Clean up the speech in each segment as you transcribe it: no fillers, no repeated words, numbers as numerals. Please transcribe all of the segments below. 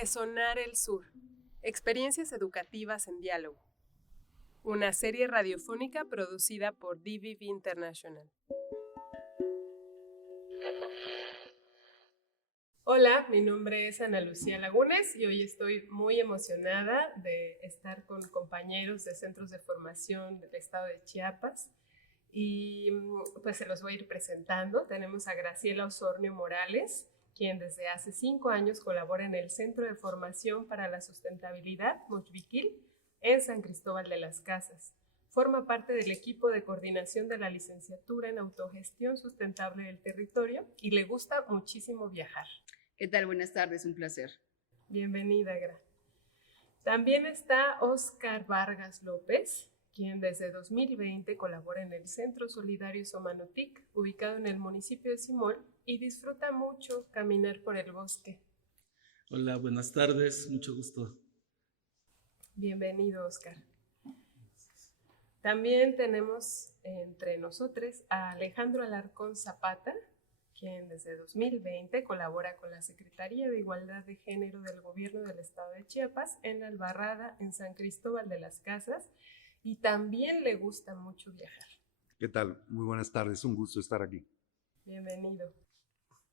Resonar el Sur. Experiencias educativas en diálogo. Una serie radiofónica producida por DVV International. Hola, mi nombre es Ana Lucía Lagunes y hoy estoy muy emocionada de estar con compañeros de centros de formación del estado de Chiapas y pues se los voy a ir presentando. Tenemos a Graciela Osornio Morales, quien desde hace 5 años colabora en el Centro de Formación para la Sustentabilidad, Mochbiquil, en San Cristóbal de las Casas. Forma parte del equipo de coordinación de la licenciatura en autogestión sustentable del territorio y le gusta muchísimo viajar. ¿Qué tal? Buenas tardes, un placer. Bienvenida, Gra. También está Óscar Vargas López, quien desde 2020 colabora en el Centro Solidario Somanutic, ubicado en el municipio de Simol, y disfruta mucho caminar por el bosque. Hola, buenas tardes, mucho gusto. Bienvenido, Óscar. También tenemos entre nosotros a Alejandro Alarcón Zapata, quien desde 2020 colabora con la Secretaría de Igualdad de Género del Gobierno del Estado de Chiapas en la Albarrada, en San Cristóbal de las Casas, y también le gusta mucho viajar. ¿Qué tal? Muy buenas tardes, un gusto estar aquí. Bienvenido.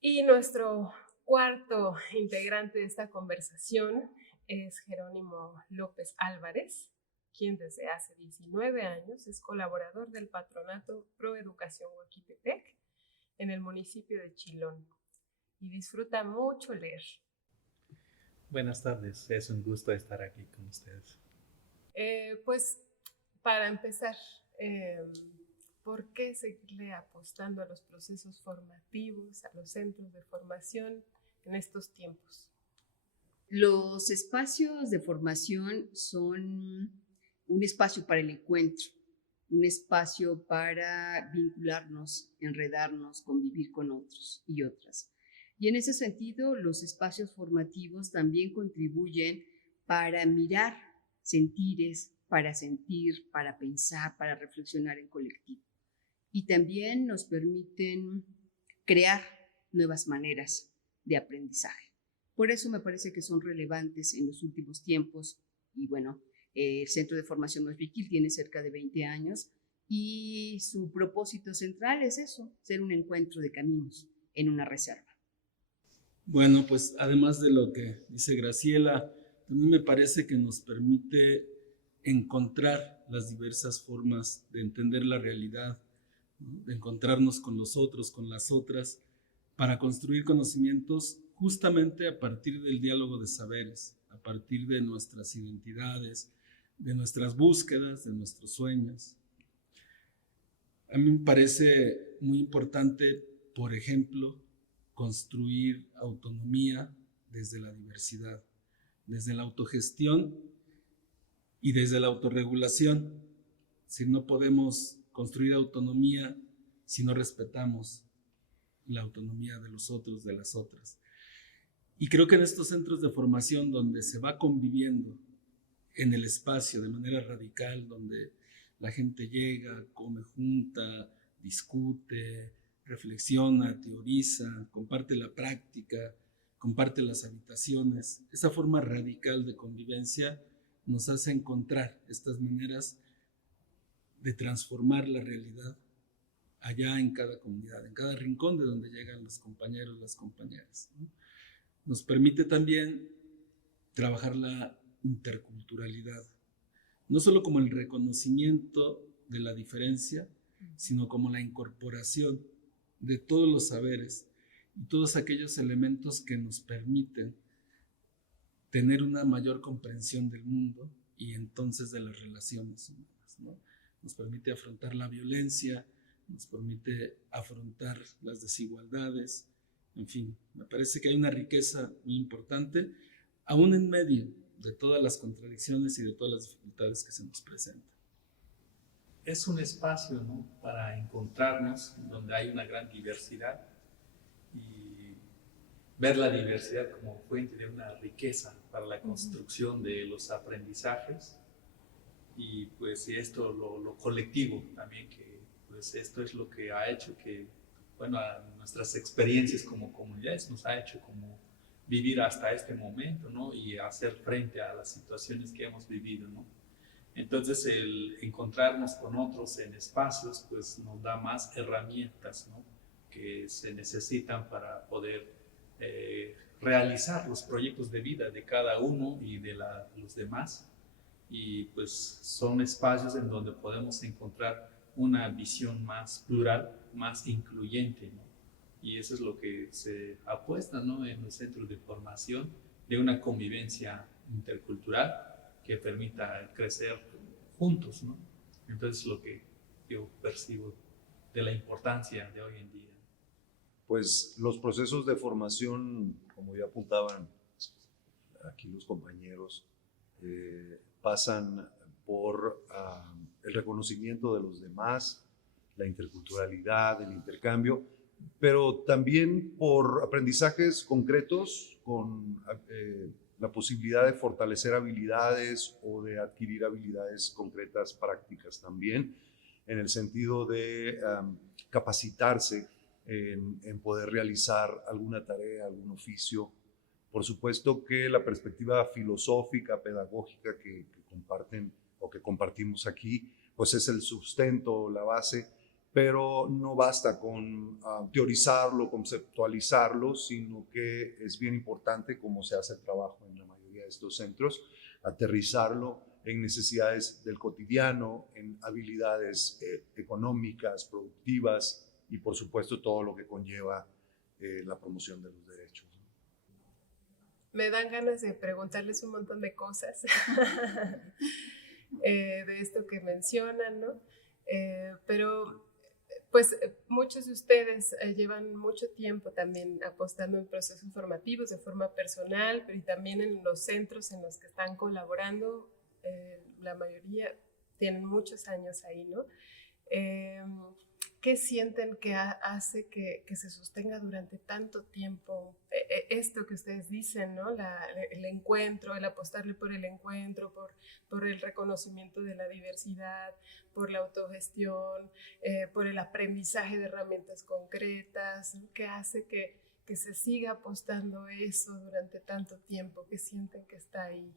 Y nuestro cuarto integrante de esta conversación es Jerónimo López Álvarez, quien desde hace 19 años es colaborador del Patronato Pro Educación Huaquipepec en el municipio de Chilón y disfruta mucho leer. Buenas tardes, es un gusto estar aquí con ustedes. Pues para empezar, ¿por qué seguirle apostando a los procesos formativos, a los centros de formación en estos tiempos? Los espacios de formación son un espacio para el encuentro, un espacio para vincularnos, enredarnos, convivir con otros y otras. Y en ese sentido, los espacios formativos también contribuyen para mirar sentires, para sentir, para pensar, para reflexionar en colectivo. Y también nos permiten crear nuevas maneras de aprendizaje. Por eso me parece que son relevantes en los últimos tiempos. Y bueno, el Centro de Formación Mochbiquil tiene cerca de 20 años y su propósito central es eso, ser un encuentro de caminos en una reserva. Bueno, pues además de lo que dice Graciela, también me parece que nos permite encontrar las diversas formas de entender la realidad, ¿no? De encontrarnos con los otros, con las otras, para construir conocimientos justamente a partir del diálogo de saberes, a partir de nuestras identidades, de nuestras búsquedas, de nuestros sueños. A mí me parece muy importante, por ejemplo, construir autonomía desde la diversidad, desde la autogestión y desde la autorregulación. Si no podemos construir autonomía si no respetamos la autonomía de los otros, de las otras. Y creo que en estos centros de formación donde se va conviviendo en el espacio de manera radical, donde la gente llega, come junta, discute, reflexiona, teoriza, comparte la práctica, comparte las habitaciones. Esa forma radical de convivencia nos hace encontrar estas maneras de transformar la realidad allá en cada comunidad, en cada rincón de donde llegan los compañeros, las compañeras, ¿no? Nos permite también trabajar la interculturalidad, no solo como el reconocimiento de la diferencia, sino como la incorporación de todos los saberes y todos aquellos elementos que nos permiten tener una mayor comprensión del mundo y entonces de las relaciones humanas, ¿no? Nos permite afrontar la violencia, nos permite afrontar las desigualdades, en fin, me parece que hay una riqueza muy importante, aún en medio de todas las contradicciones y de todas las dificultades que se nos presentan. Es un espacio, ¿no?, para encontrarnos, donde hay una gran diversidad y ver la diversidad como fuente de una riqueza para la construcción de los aprendizajes y pues esto lo colectivo también, que pues esto es lo que ha hecho que, bueno, a nuestras experiencias como comunidades nos ha hecho como vivir hasta este momento, ¿no? Y hacer frente a las situaciones que hemos vivido, ¿no? Entonces, el encontrarnos con otros en espacios, pues nos da más herramientas, ¿no? Que se necesitan para poder realizar los proyectos de vida de cada uno y de los demás. Y pues son espacios en donde podemos encontrar una visión más plural, más incluyente, ¿no? Y eso es lo que se apuesta, ¿no? En los centros de formación, de una convivencia intercultural que permita crecer juntos, ¿no? Entonces, lo que yo percibo de la importancia de hoy en día. Pues los procesos de formación, como ya apuntaban aquí los compañeros, pasan por el reconocimiento de los demás, la interculturalidad, el intercambio, pero también por aprendizajes concretos con la posibilidad de fortalecer habilidades o de adquirir habilidades concretas, prácticas también, en el sentido de capacitarse en poder realizar alguna tarea, algún oficio. Por supuesto que la perspectiva filosófica, pedagógica que comparten o que compartimos aquí, pues es el sustento, la base, pero no basta con teorizarlo, conceptualizarlo, sino que es bien importante, como se hace el trabajo en la mayoría de estos centros, aterrizarlo en necesidades del cotidiano, en habilidades económicas, productivas y por supuesto todo lo que conlleva la promoción de los derechos. Me dan ganas de preguntarles un montón de cosas de esto que mencionan, ¿no? Pero pues muchos de ustedes llevan mucho tiempo también apostando en procesos formativos de forma personal, pero y también en los centros en los que están colaborando. La mayoría tienen muchos años ahí, ¿no? ¿Qué sienten que hace que se sostenga durante tanto tiempo esto que ustedes dicen, ¿no? El encuentro, el apostarle por el encuentro, por el reconocimiento de la diversidad, por la autogestión, por el aprendizaje de herramientas concretas, ¿no? ¿Qué hace que se siga apostando eso durante tanto tiempo? ¿Qué sienten que está ahí?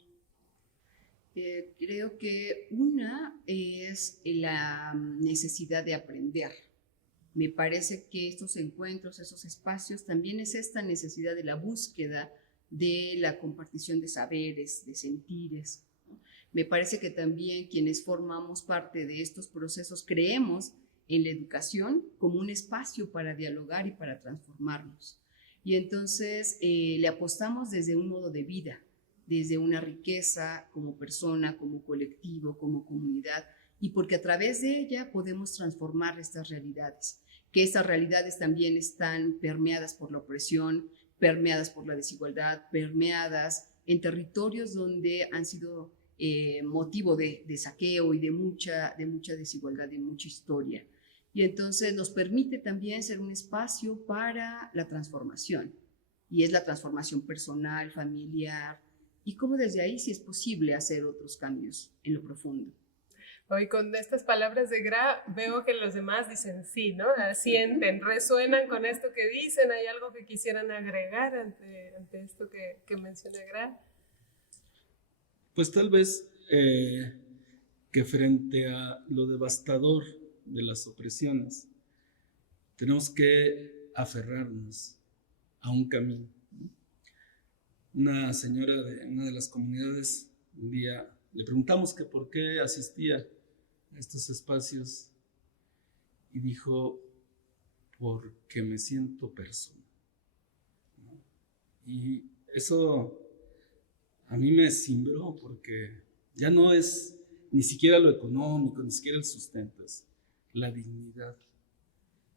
Creo que una es la necesidad de aprender. Me parece que estos encuentros, esos espacios, también es esta necesidad de la búsqueda de la compartición de saberes, de sentires, ¿no? Me parece que también quienes formamos parte de estos procesos creemos en la educación como un espacio para dialogar y para transformarnos. Y entonces le apostamos desde un modo de vida, desde una riqueza como persona, como colectivo, como comunidad, y porque a través de ella podemos transformar estas realidades, que estas realidades también están permeadas por la opresión, permeadas por la desigualdad, permeadas en territorios donde han sido motivo de saqueo y de mucha desigualdad, de mucha historia. Y entonces nos permite también ser un espacio para la transformación, y es la transformación personal, familiar, y cómo desde ahí sí es posible hacer otros cambios en lo profundo. Hoy con estas palabras de Gra veo que los demás dicen sí, ¿no? Asienten, resuenan con esto que dicen. ¿Hay algo que quisieran agregar ante esto que menciona Gra? Pues tal vez que frente a lo devastador de las opresiones, tenemos que aferrarnos a un camino. Una señora de una de las comunidades, un día le preguntamos que por qué asistía a estos espacios y dijo, porque me siento persona, ¿no? Y eso a mí me cimbró porque ya no es ni siquiera lo económico, ni siquiera el sustento, es la dignidad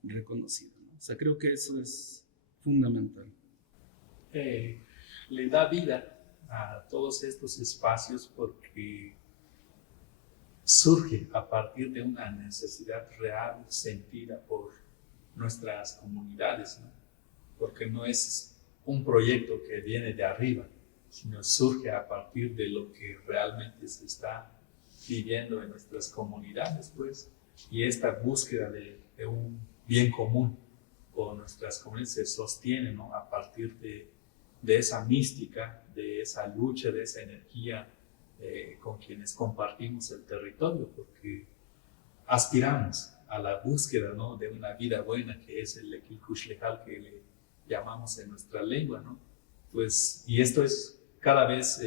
reconocida, ¿no? O sea, creo que eso es fundamental. Le da vida a todos estos espacios porque surge a partir de una necesidad real sentida por nuestras comunidades, ¿no? Porque no es un proyecto que viene de arriba, sino surge a partir de lo que realmente se está viviendo en nuestras comunidades, pues, y esta búsqueda de un bien común con nuestras comunidades se sostiene, ¿no? A partir de de esa mística, de esa lucha, de esa energía con quienes compartimos el territorio, porque aspiramos a la búsqueda, ¿no?, de una vida buena, que es el Equilcuxlejal que le llamamos en nuestra lengua, ¿no? Pues, y esto es cada vez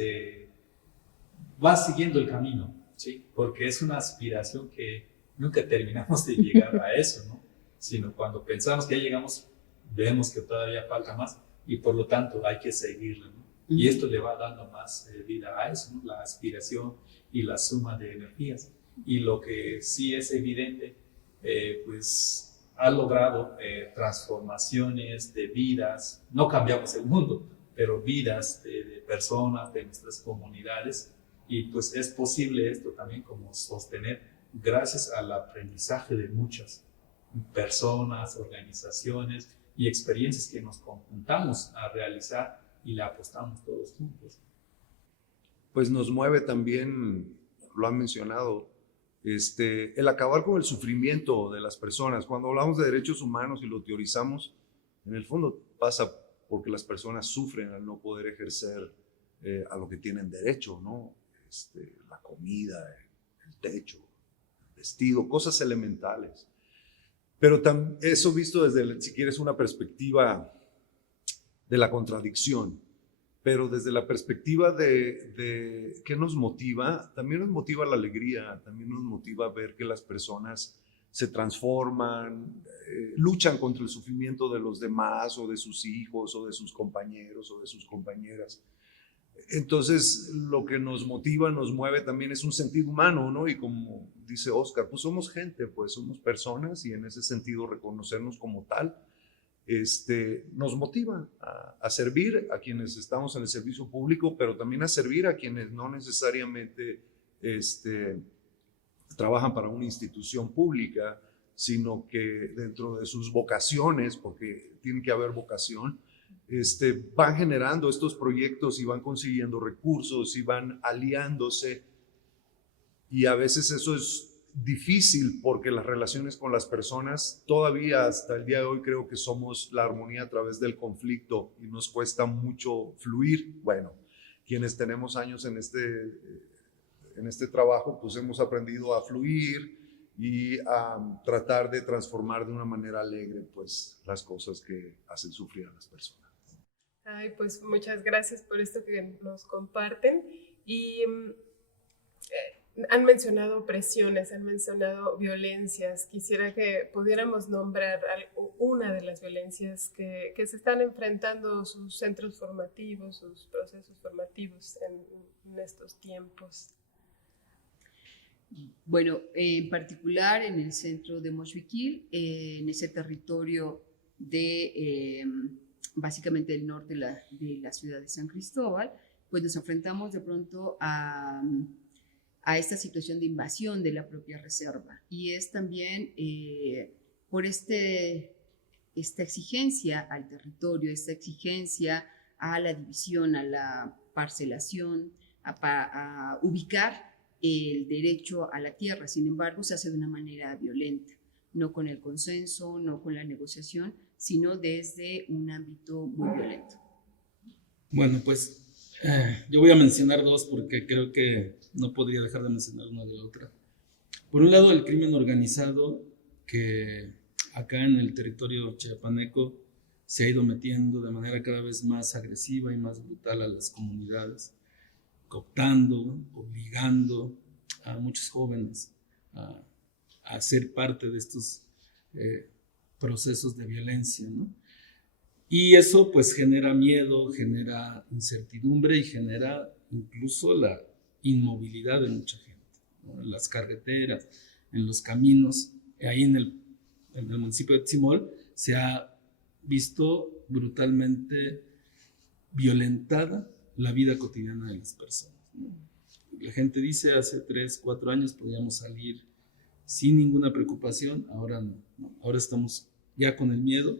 va siguiendo el camino, ¿sí? Porque es una aspiración que nunca terminamos de llegar a eso, ¿no? Sino cuando pensamos que ya llegamos, vemos que todavía falta más y por lo tanto hay que seguirlo, ¿no? Y esto le va dando más vida a eso, ¿no? La aspiración y la suma de energías. Y lo que sí es evidente, pues ha logrado transformaciones de vidas. No cambiamos el mundo, pero vidas de personas, de nuestras comunidades. Y pues es posible esto también como sostener gracias al aprendizaje de muchas personas, organizaciones y experiencias que nos conjuntamos a realizar y le apostamos todos juntos. Pues nos mueve también, lo han mencionado, el acabar con el sufrimiento de las personas. Cuando hablamos de derechos humanos y lo teorizamos, en el fondo pasa porque las personas sufren al no poder ejercer a lo que tienen derecho, ¿no? La comida, el techo, el vestido, cosas elementales. Pero eso visto desde, si quieres, una perspectiva de la contradicción, pero desde la perspectiva de qué nos motiva, también nos motiva la alegría, también nos motiva ver que las personas se transforman, luchan contra el sufrimiento de los demás o de sus hijos o de sus compañeros o de sus compañeras. Entonces, lo que nos motiva, nos mueve también es un sentido humano, ¿no? Y como dice Oscar, pues somos gente, pues somos personas y en ese sentido reconocernos como tal, nos motiva a servir a quienes estamos en el servicio público, pero también a servir a quienes no necesariamente trabajan para una institución pública, sino que dentro de sus vocaciones, porque tiene que haber vocación, van generando estos proyectos y van consiguiendo recursos y van aliándose, y a veces eso es difícil porque las relaciones con las personas todavía hasta el día de hoy creo que somos la armonía a través del conflicto y nos cuesta mucho fluir. Bueno, quienes tenemos años en este trabajo pues hemos aprendido a fluir y a tratar de transformar de una manera alegre pues las cosas que hacen sufrir a las personas. Ay, pues muchas gracias por esto que nos comparten. Y han mencionado opresiones, han mencionado violencias. Quisiera que pudiéramos nombrar una de las violencias que se están enfrentando sus centros formativos, sus procesos formativos en estos tiempos. Bueno, en particular en el centro de Moshviquil, en ese territorio de básicamente del norte de la ciudad de San Cristóbal, pues nos enfrentamos de pronto a esta situación de invasión de la propia reserva. Y es también por esta exigencia al territorio, esta exigencia a la división, a la parcelación, a ubicar el derecho a la tierra. Sin embargo, se hace de una manera violenta, no con el consenso, no con la negociación, sino desde un ámbito muy violento. Bueno, pues yo voy a mencionar dos porque creo que no podría dejar de mencionar una de la otra. Por un lado, el crimen organizado que acá en el territorio chiapaneco se ha ido metiendo de manera cada vez más agresiva y más brutal a las comunidades, cooptando, obligando a muchos jóvenes a ser parte de estos procesos de violencia, ¿no? Y eso pues genera miedo, genera incertidumbre y genera incluso la inmovilidad de mucha gente, ¿no? En las carreteras, en los caminos, ahí en el municipio de Tzimol se ha visto brutalmente violentada la vida cotidiana de las personas, ¿no? La gente dice hace 3, 4 años podíamos salir sin ninguna preocupación, ahora no, ¿no? Ahora estamos ya con el miedo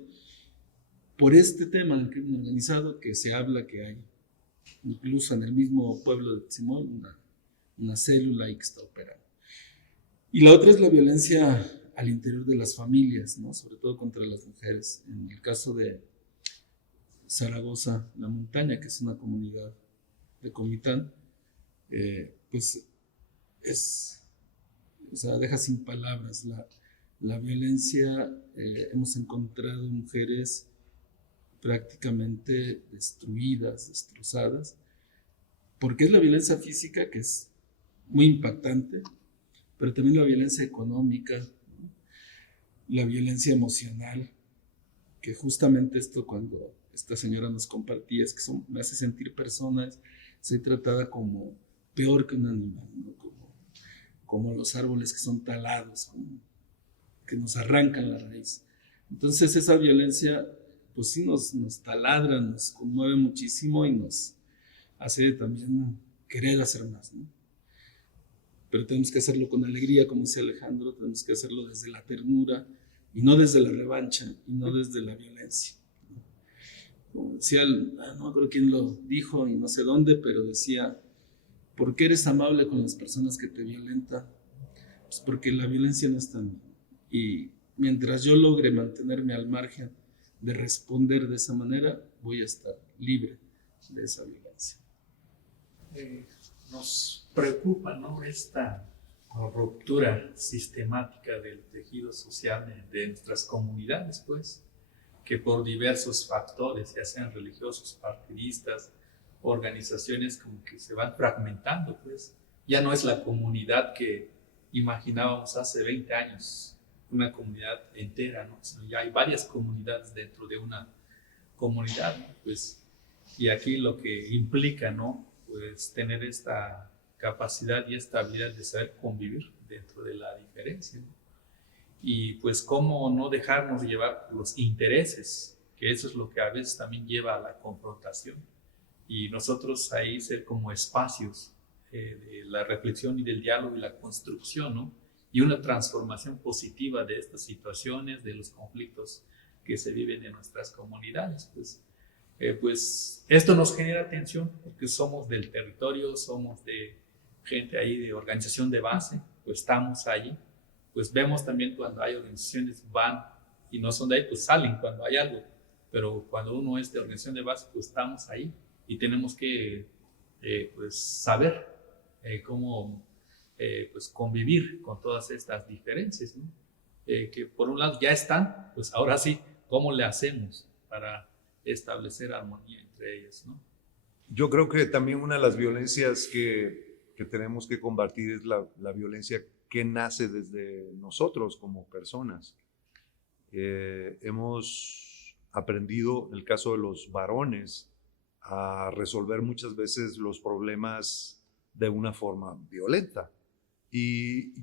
por este tema del crimen organizado, que se habla que hay incluso en el mismo pueblo de Tzimol una célula ahí que está operando. Y la otra es la violencia al interior de las familias, ¿no? Sobre todo contra las mujeres. En el caso de Zaragoza La Montaña, que es una comunidad de Comitán, pues o sea, deja sin palabras la violencia. Hemos encontrado mujeres prácticamente destruidas, destrozadas, porque es la violencia física, que es muy impactante, pero también la violencia económica, la violencia emocional, que justamente esto, cuando esta señora nos compartía, es que me hace sentir personas, soy tratada como peor que un animal, ¿no? Como los árboles que son talados, que nos arrancan la raíz. Entonces esa violencia, pues sí nos taladra, nos conmueve muchísimo y nos hace también querer hacer más, ¿no? Pero tenemos que hacerlo con alegría, como decía Alejandro, tenemos que hacerlo desde la ternura y no desde la revancha y no desde la violencia. Como decía, no creo quién lo dijo y no sé dónde, pero decía, ¿por qué eres amable con las personas que te violentan? Pues porque la violencia no está en mí. Y mientras yo logre mantenerme al margen de responder de esa manera, voy a estar libre de esa violencia. Nos preocupa, ¿no?, esta ruptura sistemática del tejido social de nuestras comunidades, pues, que por diversos factores, ya sean religiosos, partidistas, organizaciones, como que se van fragmentando, pues. Ya no es la comunidad que imaginábamos hace 20 años, una comunidad entera, ¿no? Sino ya hay varias comunidades dentro de una comunidad, ¿no? Pues, y aquí lo que implica, ¿no?, pues tener esta capacidad y esta habilidad de saber convivir dentro de la diferencia, ¿no? Y pues cómo no dejarnos llevar por los intereses, que eso es lo que a veces también lleva a la confrontación. Y nosotros ahí ser como espacios de la reflexión y del diálogo y la construcción, ¿no? Y una transformación positiva de estas situaciones, de los conflictos que se viven en nuestras comunidades. Pues esto nos genera tensión porque somos del territorio, somos de gente ahí de organización de base, pues estamos allí. Pues vemos también cuando hay organizaciones van y no son de ahí, pues salen cuando hay algo. Pero cuando uno es de organización de base, pues estamos ahí y tenemos que pues saber cómo pues convivir con todas estas diferencias, ¿no? Que por un lado ya están, pues ahora sí, ¿cómo le hacemos para establecer armonía entre ellas, ¿no? Yo creo que también una de las violencias que tenemos que combatir es la violencia que nace desde nosotros como personas. Hemos aprendido, en el caso de los varones, a resolver muchas veces los problemas de una forma violenta. Y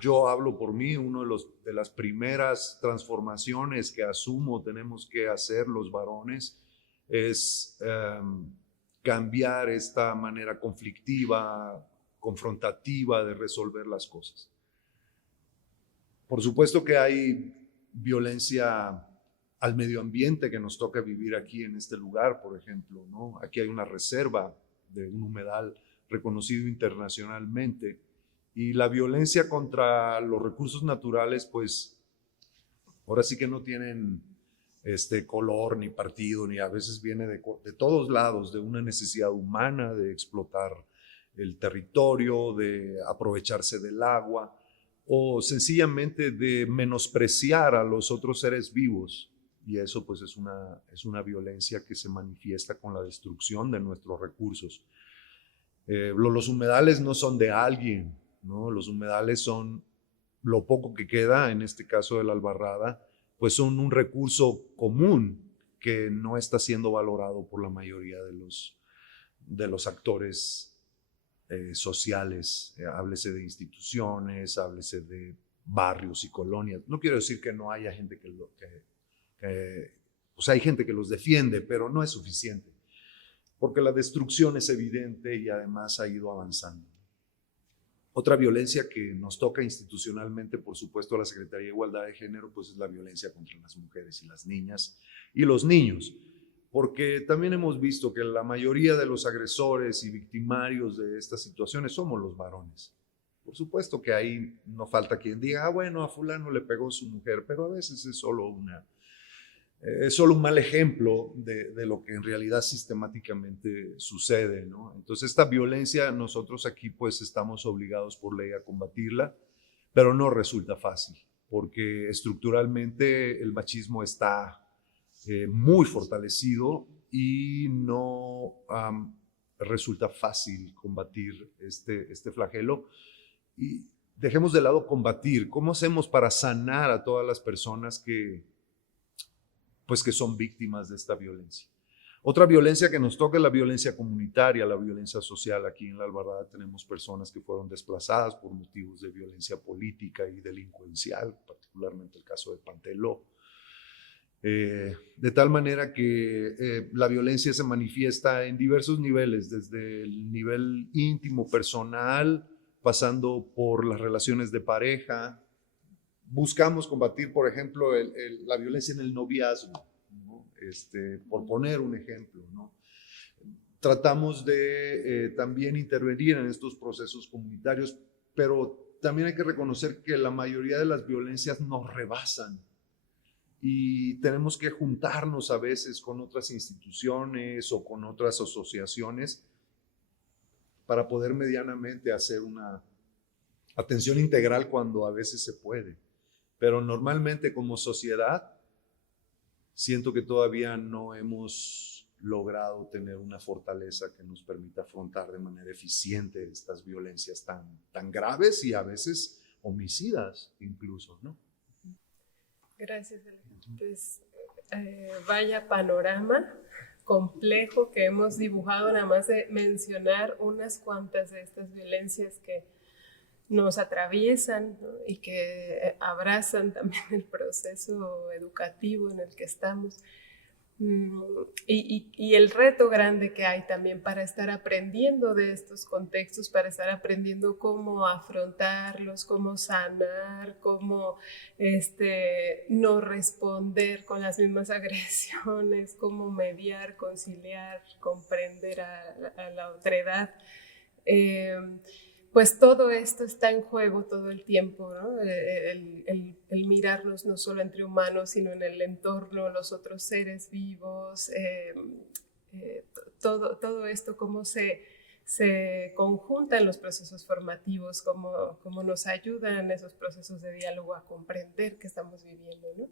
yo hablo por mí, una de las primeras transformaciones que asumo tenemos que hacer los varones es cambiar esta manera conflictiva, confrontativa de resolver las cosas. Por supuesto que hay violencia al medio ambiente que nos toca vivir aquí en este lugar, por ejemplo, ¿no? Aquí hay una reserva de un humedal reconocido internacionalmente y la violencia contra los recursos naturales, pues ahora sí que no tienen color ni partido, ni a veces viene de todos lados, de una necesidad humana de explotar el territorio, de aprovecharse del agua o sencillamente de menospreciar a los otros seres vivos. Y eso pues es una violencia que se manifiesta con la destrucción de nuestros recursos. Los humedales no son de alguien, ¿no? Los humedales son lo poco que queda, en este caso de la Albarrada, pues son un recurso común que no está siendo valorado por la mayoría de los actores sociales. Háblese de instituciones, háblese de barrios y colonias. No quiero decir que no haya gente o sea, hay gente que los defiende, pero no es suficiente, porque la destrucción es evidente y además ha ido avanzando. Otra violencia que nos toca institucionalmente, por supuesto, a la Secretaría de Igualdad de Género, pues es la violencia contra las mujeres y las niñas y los niños, porque también hemos visto que la mayoría de los agresores y victimarios de estas situaciones somos los varones. Por supuesto que ahí no falta quien diga, bueno, a fulano le pegó su mujer, pero a veces es solo es solo un mal ejemplo de lo que en realidad sistemáticamente sucede, ¿no? Entonces esta violencia nosotros aquí pues estamos obligados por ley a combatirla, pero no resulta fácil, porque estructuralmente el machismo está muy fortalecido y no resulta fácil combatir este flagelo. Y dejemos de lado combatir. ¿Cómo hacemos para sanar a todas las personas que son víctimas de esta violencia? Otra violencia que nos toca es la violencia comunitaria, la violencia social. Aquí en La Albarrada tenemos personas que fueron desplazadas por motivos de violencia política y delincuencial, particularmente el caso de Panteló. De tal manera que la violencia se manifiesta en diversos niveles, desde el nivel íntimo, personal, pasando por las relaciones de pareja. Buscamos combatir, por ejemplo, la violencia en el noviazgo, ¿no? Por poner un ejemplo, ¿no? Tratamos de también intervenir en estos procesos comunitarios, pero también hay que reconocer que la mayoría de las violencias nos rebasan y tenemos que juntarnos a veces con otras instituciones o con otras asociaciones para poder medianamente hacer una atención integral cuando a veces se puede. Pero normalmente como sociedad siento que todavía no hemos logrado tener una fortaleza que nos permita afrontar de manera eficiente estas violencias tan graves y a veces homicidas incluso, ¿no? Gracias, Alejandro. Pues vaya panorama complejo que hemos dibujado, nada más de mencionar unas cuantas de estas violencias que nos atraviesan, ¿no? Y que abrazan también el proceso educativo en el que estamos. Y el reto grande que hay también para estar aprendiendo de estos contextos, para estar aprendiendo cómo afrontarlos, cómo sanar, cómo no responder con las mismas agresiones, cómo mediar, conciliar, comprender a la otredad. Pues todo esto está en juego todo el tiempo, ¿no? El mirarnos no solo entre humanos, sino en el entorno, los otros seres vivos, todo esto, cómo se conjuntan los procesos formativos, cómo nos ayudan esos procesos de diálogo a comprender qué estamos viviendo, ¿no?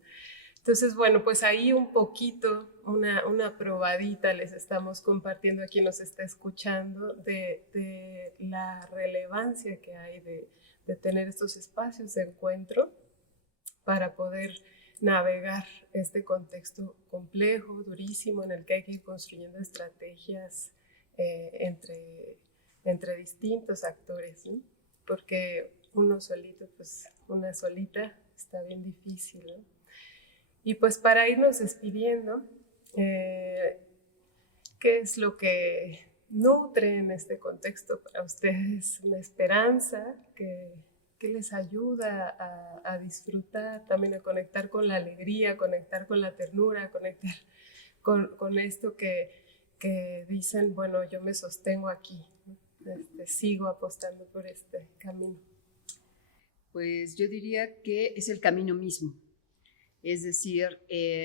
Entonces, bueno, pues ahí un poquito, una probadita les estamos compartiendo a quien nos está escuchando de la relevancia que hay de tener estos espacios de encuentro para poder navegar este contexto complejo, durísimo, en el que hay que ir construyendo estrategias entre distintos actores, ¿no? Porque uno solito, pues una solita, está bien difícil, ¿no? Y pues para irnos despidiendo, ¿qué es lo que nutre en este contexto para ustedes? Una esperanza que les ayuda a disfrutar, también a conectar con la alegría, a conectar con la ternura, a conectar con esto que dicen, bueno, yo me sostengo aquí, ¿no? Sigo apostando por este camino. Pues yo diría que es el camino mismo. Es decir,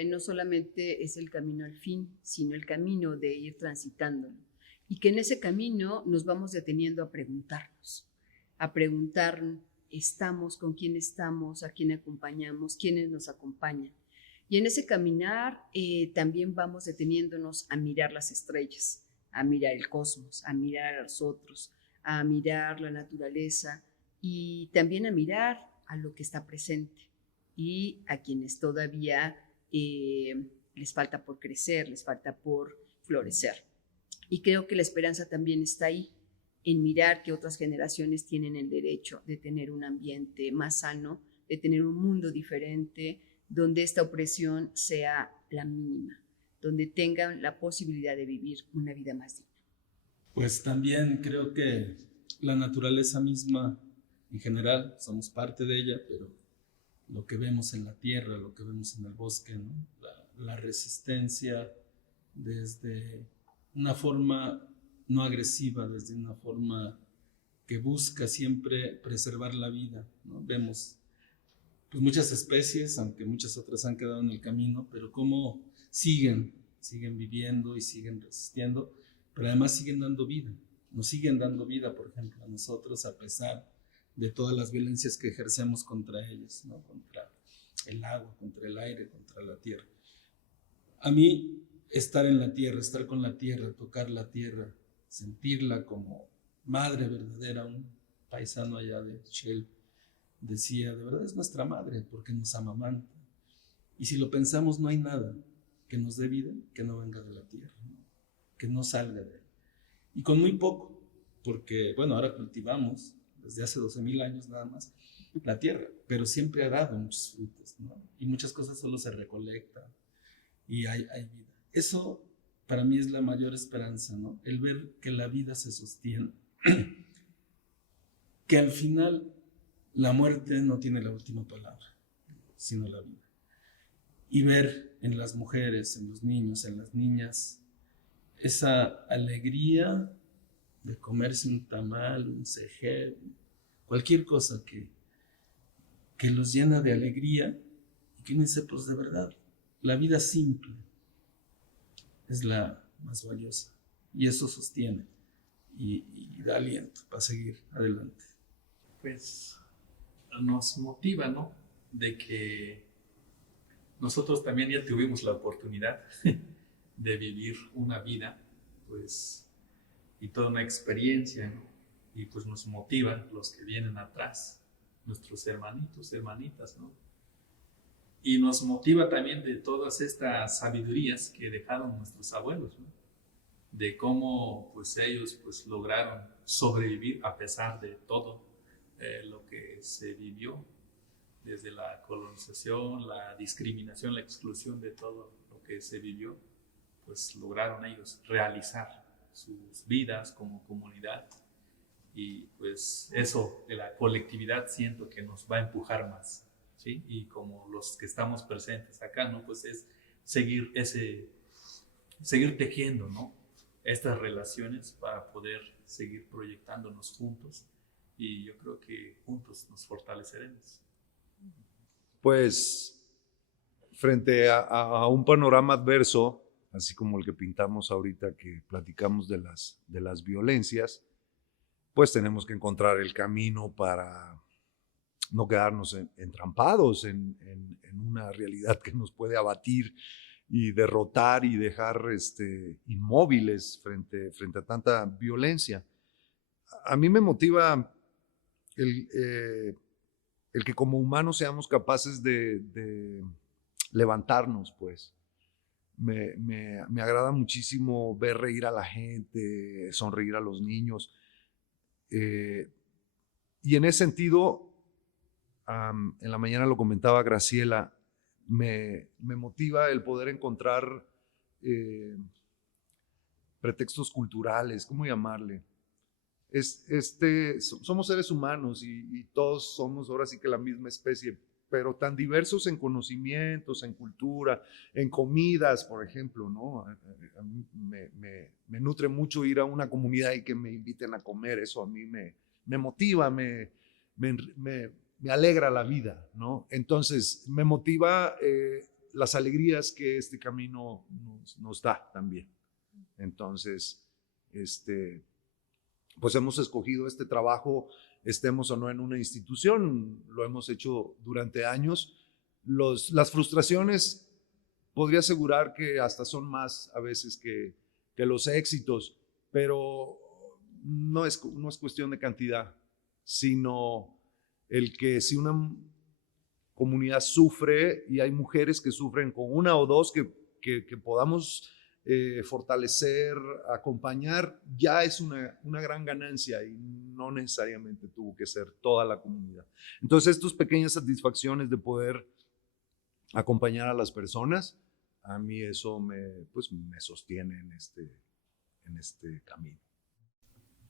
no solamente es el camino al fin, sino el camino de ir transitándolo. Y que en ese camino nos vamos deteniendo a preguntarnos, ¿estamos? ¿Con quién estamos? ¿A quién acompañamos? ¿Quiénes nos acompañan? Y en ese caminar también vamos deteniéndonos a mirar las estrellas, a mirar el cosmos, a mirar a los otros, a mirar la naturaleza y también a mirar a lo que está presente. Y a quienes todavía les falta por crecer, les falta por florecer. Y creo que la esperanza también está ahí, en mirar que otras generaciones tienen el derecho de tener un ambiente más sano, de tener un mundo diferente, donde esta opresión sea la mínima, donde tengan la posibilidad de vivir una vida más digna. Pues también creo que la naturaleza misma, en general, somos parte de ella, pero lo que vemos en la tierra, lo que vemos en el bosque, ¿no? La resistencia desde una forma no agresiva, desde una forma que busca siempre preservar la vida, ¿no? Vemos pues muchas especies, aunque muchas otras han quedado en el camino, pero cómo siguen viviendo y siguen resistiendo, pero además siguen dando vida. Nos siguen dando vida, por ejemplo, a nosotros, a pesar de todas las violencias que ejercemos contra ellos, ¿no? Contra el agua, contra el aire, contra la tierra. A mí, estar en la tierra, estar con la tierra, tocar la tierra, sentirla como madre verdadera. Un paisano allá de Shell decía, de verdad es nuestra madre porque nos amamanta. Y si lo pensamos, no hay nada que nos dé vida que no venga de la tierra, ¿no? Que no salga de él. Y con muy poco, porque, bueno, ahora cultivamos desde hace 12,000 años nada más la tierra, pero siempre ha dado muchos frutos, ¿no? Y muchas cosas solo se recolectan y hay vida. Eso para mí es la mayor esperanza, ¿no? El ver que la vida se sostiene, que al final la muerte no tiene la última palabra, sino la vida. Y ver en las mujeres, en los niños, en las niñas, esa alegría de comerse un tamal, un sejel, cualquier cosa que los llena de alegría, y que dice, pues de verdad, la vida simple es la más valiosa, y eso sostiene y da aliento para seguir adelante. Pues nos motiva, ¿no? De que nosotros también ya tuvimos la oportunidad de vivir una vida, pues, y toda una experiencia, ¿no? Y pues nos motiva los que vienen atrás, nuestros hermanitos, hermanitas, ¿no? Y nos motiva también de todas estas sabidurías que dejaron nuestros abuelos, ¿no? De cómo pues ellos pues lograron sobrevivir a pesar de todo lo que se vivió, desde la colonización, la discriminación, la exclusión, de todo lo que se vivió, pues lograron ellos realizar sus vidas como comunidad. Y pues eso de la colectividad siento que nos va a empujar más, ¿sí? Y como los que estamos presentes acá, ¿no? Pues es seguir tejiendo, ¿no? Estas relaciones para poder seguir proyectándonos juntos, y yo creo que juntos nos fortaleceremos. Pues frente a un panorama adverso, así como el que pintamos ahorita, que platicamos de las violencias, pues tenemos que encontrar el camino para no quedarnos entrampados en una realidad que nos puede abatir y derrotar y dejar inmóviles frente a tanta violencia. A mí me motiva el que como humanos seamos capaces de levantarnos, pues. Me agrada muchísimo ver reír a la gente, sonreír a los niños. Y en ese sentido, en la mañana lo comentaba Graciela, me motiva el poder encontrar pretextos culturales, ¿cómo llamarle? Somos seres humanos y todos somos ahora sí que la misma especie, pero tan diversos en conocimientos, en cultura, en comidas, por ejemplo, ¿no? A mí me nutre mucho ir a una comunidad y que me inviten a comer. Eso a mí me motiva, me alegra la vida, ¿no? Entonces, me motiva las alegrías que este camino nos da también. Entonces, pues hemos escogido este trabajo, estemos o no en una institución, lo hemos hecho durante años. Las frustraciones, podría asegurar que hasta son más a veces que los éxitos, pero no es cuestión de cantidad, sino el que si una comunidad sufre y hay mujeres que sufren con una o dos que podamos fortalecer, acompañar, ya es una gran ganancia y no necesariamente tuvo que ser toda la comunidad. Entonces, estas pequeñas satisfacciones de poder acompañar a las personas, a mí eso me sostiene en este camino.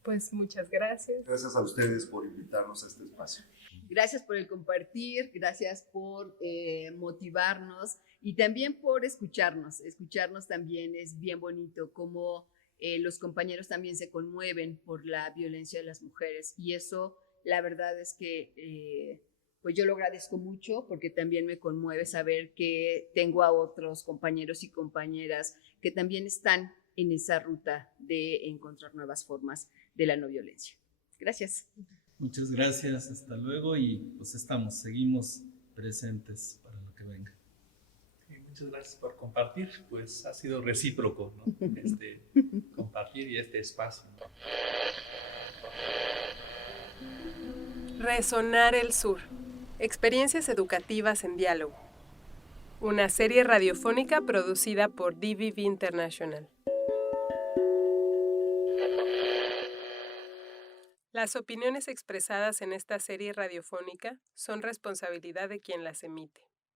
Pues muchas gracias. Gracias a ustedes por invitarnos a este espacio. Gracias por el compartir, gracias por motivarnos y también por escucharnos. Escucharnos también es bien bonito, como los compañeros también se conmueven por la violencia de las mujeres, y eso la verdad es que pues yo lo agradezco mucho porque también me conmueve saber que tengo a otros compañeros y compañeras que también están en esa ruta de encontrar nuevas formas de la no violencia. Gracias. Muchas gracias, hasta luego y pues seguimos presentes para lo que venga. Muchas gracias por compartir, pues ha sido recíproco, ¿no? Compartir y este espacio, ¿no? Resonar el Sur. Experiencias educativas en diálogo. Una serie radiofónica producida por DVB International. Las opiniones expresadas en esta serie radiofónica son responsabilidad de quien las emite.